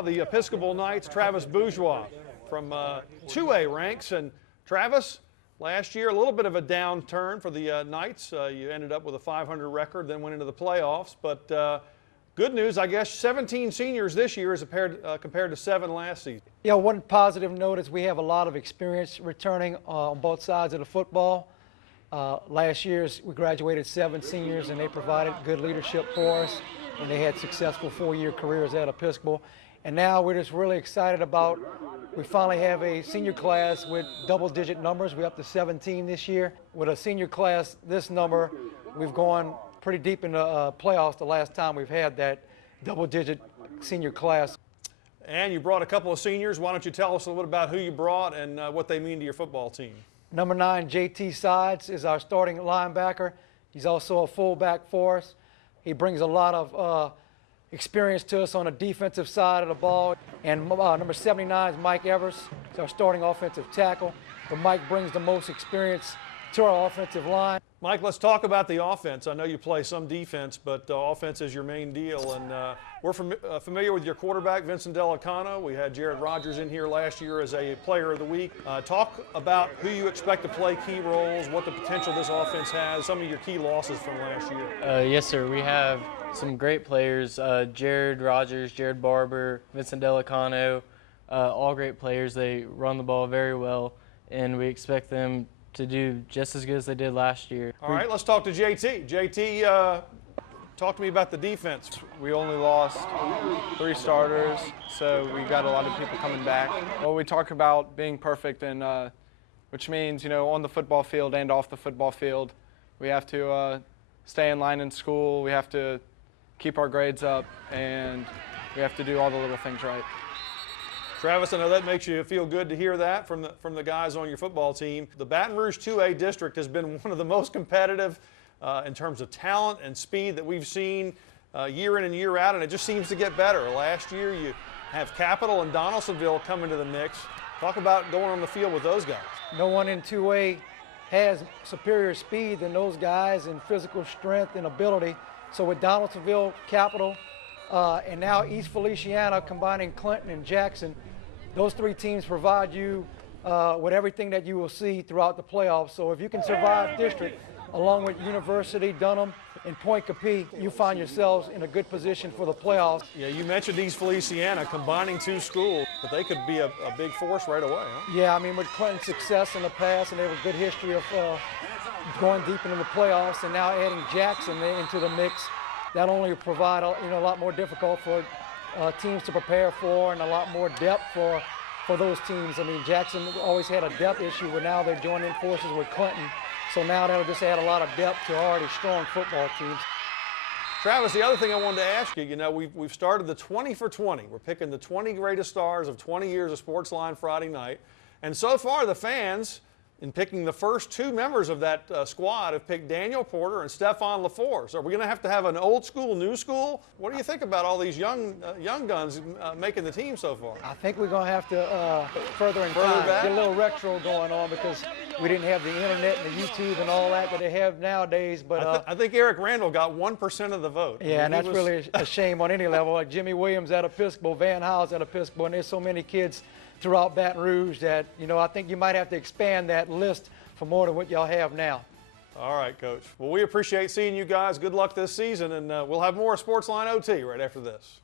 now the Episcopal Knights, Travis Bourgeois from 2A ranks. And Travis, last year a little bit of a downturn for the Knights. You ended up with a 500 record, then went into the playoffs. But good news, I guess, 17 seniors this year as compared to 7 last season. Yeah, one positive note is we have a lot of experience returning on both sides of the football. Last year we graduated 7 seniors, and they provided good leadership for us, and they had successful 4-year careers at Episcopal. And now we're just really excited about, we finally have a senior class with double-digit numbers. We're up to 17 this year. With a senior class this number, we've gone pretty deep in the playoffs the last time we've had that double-digit senior class. And you brought a couple of seniors. Why don't you tell us a little bit about who you brought and what they mean to your football team? Number 9, JT Sides, is our starting linebacker. He's also a fullback for us. He brings a lot of experience to us on the defensive side of the ball. And number 79 is Mike Evers. He's our starting offensive tackle. But Mike brings the most experience to our offensive line. Mike, let's talk about the offense. I know you play some defense, but offense is your main deal. And we're familiar with your quarterback, Vincent Delicano. We had Jared Rogers in here last year as a player of the week. Talk about who you expect to play key roles, what the potential this offense has, some of your key losses from last year. Yes, sir. We have some great players, Jared Rogers, Jared Barber, Vincent Delicano, all great players. They run the ball very well, and we expect them to do just as good as they did last year. All right, let's talk to JT. JT, talk to me about the defense. We only lost 3 starters, so we got a lot of people coming back. Well, we talk about being perfect, and which means, on the football field and off the football field, we have to stay in line in school, we have to keep our grades up, and we have to do all the little things right. Travis, I know that makes you feel good to hear that from the guys on your football team. The Baton Rouge 2A district has been one of the most competitive in terms of talent and speed that we've seen year in and year out, and it just seems to get better. Last year you have Capital and Donaldsonville come into the mix. Talk about going on the field with those guys. No one in 2A has superior speed than those guys and physical strength and ability. So with Donaldsonville, Capital, and now East Feliciana combining Clinton and Jackson, those 3 teams provide you with everything that you will see throughout the playoffs. So if you can survive district along with University, Dunham, and Point Capee, you find yourselves in a good position for the playoffs. Yeah, you mentioned East Feliciana combining 2 schools, but they could be a big force right away, huh? Yeah, I mean, with Clinton's success in the past, and they have a good history of going deep into the playoffs, and now adding Jackson into the mix, that only provide a lot more difficult for teams to prepare for, and a lot more depth for those teams. I mean, Jackson always had a depth issue, but now they're joining forces with Clinton. So now that'll just add a lot of depth to already strong football teams. Travis, the other thing I wanted to ask you, we've started the 20 for 20. We're picking the 20 greatest stars of 20 years of Sportsline Friday night. And so far, the fans, in picking the first 2 members of that squad, have picked Daniel Porter and Stefan LaForce. Are we going to have an old school, new school? What do you think about all these young guns making the team so far? I think we're going to have to further back, get a little retro going on, because we didn't have the internet and the YouTube and all that they have nowadays. But I think Eric Randall got 1% of the vote. Yeah, and that's really a shame on any level. Like Jimmy Williams at Episcopal, Van Howes at Episcopal, and there's so many kids throughout Baton Rouge that, I think you might have to expand that list for more than what y'all have now. All right, Coach. Well, we appreciate seeing you guys. Good luck this season, and we'll have more Sportsline OT right after this.